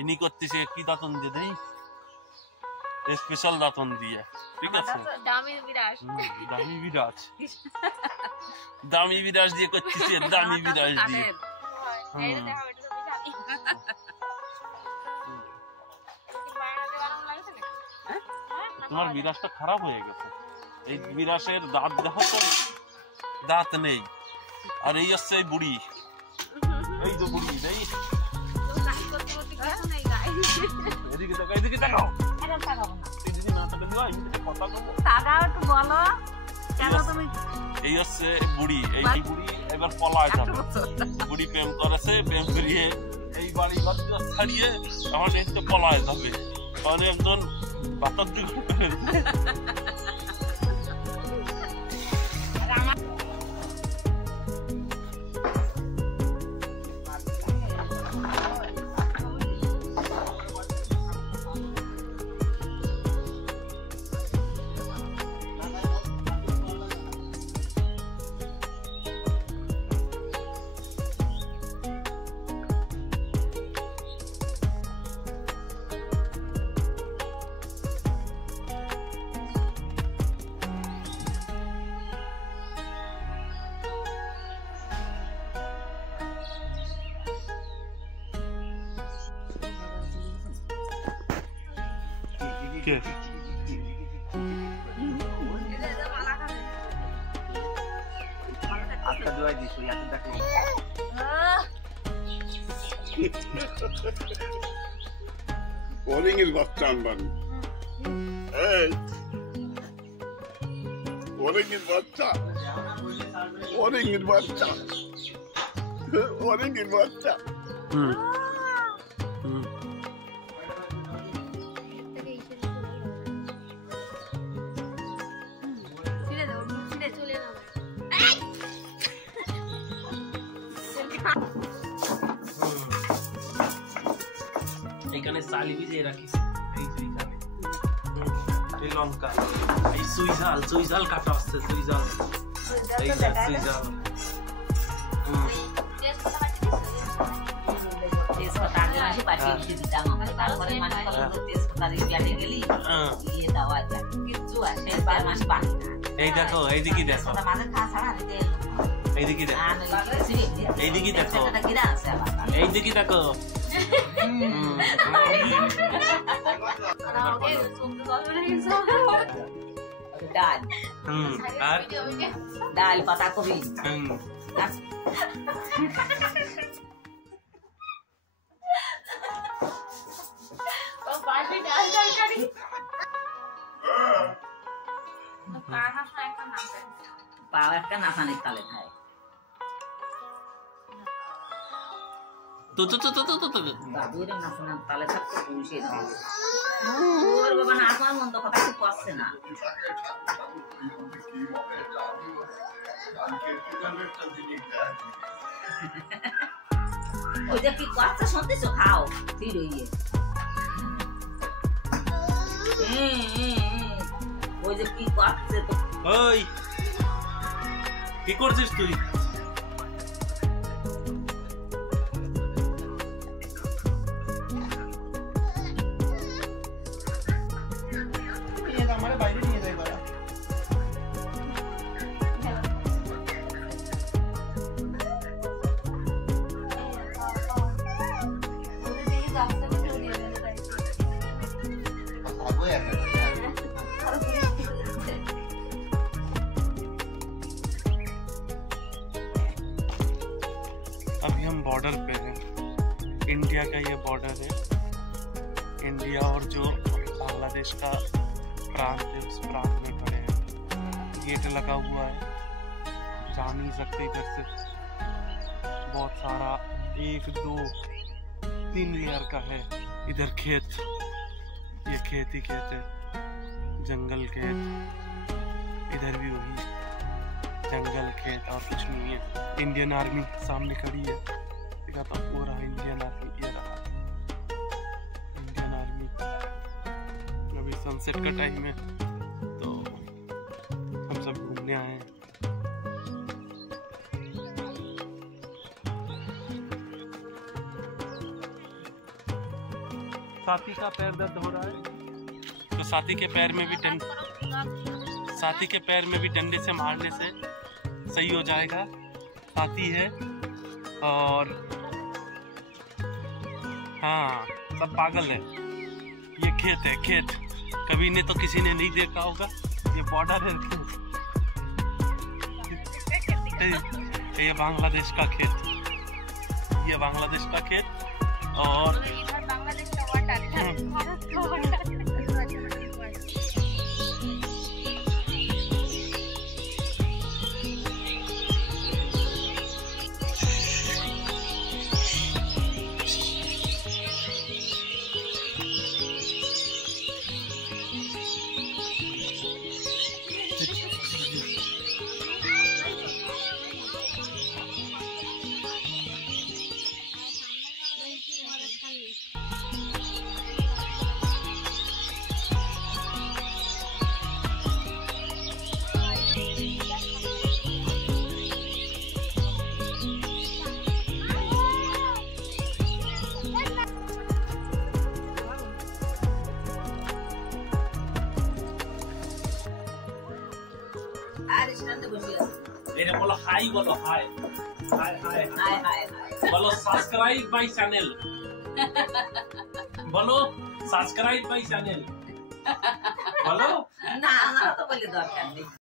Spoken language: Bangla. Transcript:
ইনি করতেছে কি দাঁতন দিয়ে দেই, স্পেশাল দাঁতন দিয়ে, ঠিক আছে? দামি বিরাজ, দামি বিরাজ, দামি বিরাজ দিয়ে করতেছে, দামি বিরাজ দিয়ে। তোমার বিরাজটা খারাপ হয়ে গেছে। এই বিরাজের দাঁত দেখো তো, দাঁত নেই। আর এই হচ্ছে এই বুড়ি, এই তো বুড়ি নেই। এদিকে দেখো, এদিকে দেখো। এই হচ্ছে বুড়ি, এই বুড়ি এবার পলায় যাবে। বুড়ি প্রেম করেছে, প্রেম করিয়ে এই বাড়ি ঘর ছাড়িয়ে আমার দেখতে পলায় যাবে। কারণ একজন বাতার দিকে ওরিংয়ের বাচ্চা আনবান, ওরিংয়ের বাচ্চা, ওরিংয়ের বাচ্চা, ওরিংয়ের বাচ্চা। এখানে চালি ভিজিয়ে রাখিস, এই যে এখানে এই লঙ্কা, এই সুইজাল, সুইজাল কাটা আছে, সুইজাল, এই যে সুইজাল। তেজপাতা আগে মাসে পাঠিয়ে দিতাম, তারপরে মাসে তেজপাতা দিয়ে পেটে গেলি দিয়ে দেওয়া যায়, কিচ্ছু আসে মাসে বাকি না। এই দেখো, এইদিকে দেখো, মাঝে খা ছাড়া দিতে এইদিকে দেখো, এইদিকে দেখো, এইদিকে দেখো। ডাল, আর ডাল পাতা কবি, পাও একটা নাসানের তালে খায়। বাবুরা নাসানের তালে থাকতে বসে ওর বাবা না আমার মন তো কথা কিছু করছে না। ওই যে কি করছে শুনতেছো, খাও ঠিক হইয়ে। ওই যে কি করছে, ওই কি করছিস তুই? अभी हम बॉर्डर पे हैं, इंडिया का ये बॉर्डर है। इंडिया और जो बांग्लादेश का प्रांत है, उस प्रांत में खड़े हैं। गेट लगा हुआ है, जा नहीं सकते इधर से। बहुत सारा 1 2 3 लेयर का है इधर खेत, ये खेत ही खेत है, जंगल खेत। इधर भी वही जंगल खेत और कुछ नहीं है। इंडियन आर्मी सामने खड़ी है, देखा तो वो रहा इंडियन आर्मी, ये रहा इंडियन आर्मी। अभी सनसेट का टाइम है तो हम सब घूमने आए हैं। साथी का पैर दर्द हो रहा है तो साथी के पैर में भी डंडे से मारने से सही हो जाएगा। साथी है और हाँ सब पागल है। ये खेत है, खेत कभी ने तो किसी ने नहीं देखा होगा। ये बॉर्डर है, ये बांग्लादेश का खेत, ये बांग्लादेश का खेत और इधर बांग्लादेश का वाटर, भारत का वाटर। बोलो हाई, बोलो हाय हाय हाय हाय, बोलो सब्सक्राइब माय चैनल, बोलो सब्सक्राइब माय चैनल, बोलो ना तो बोले दरकार नहीं।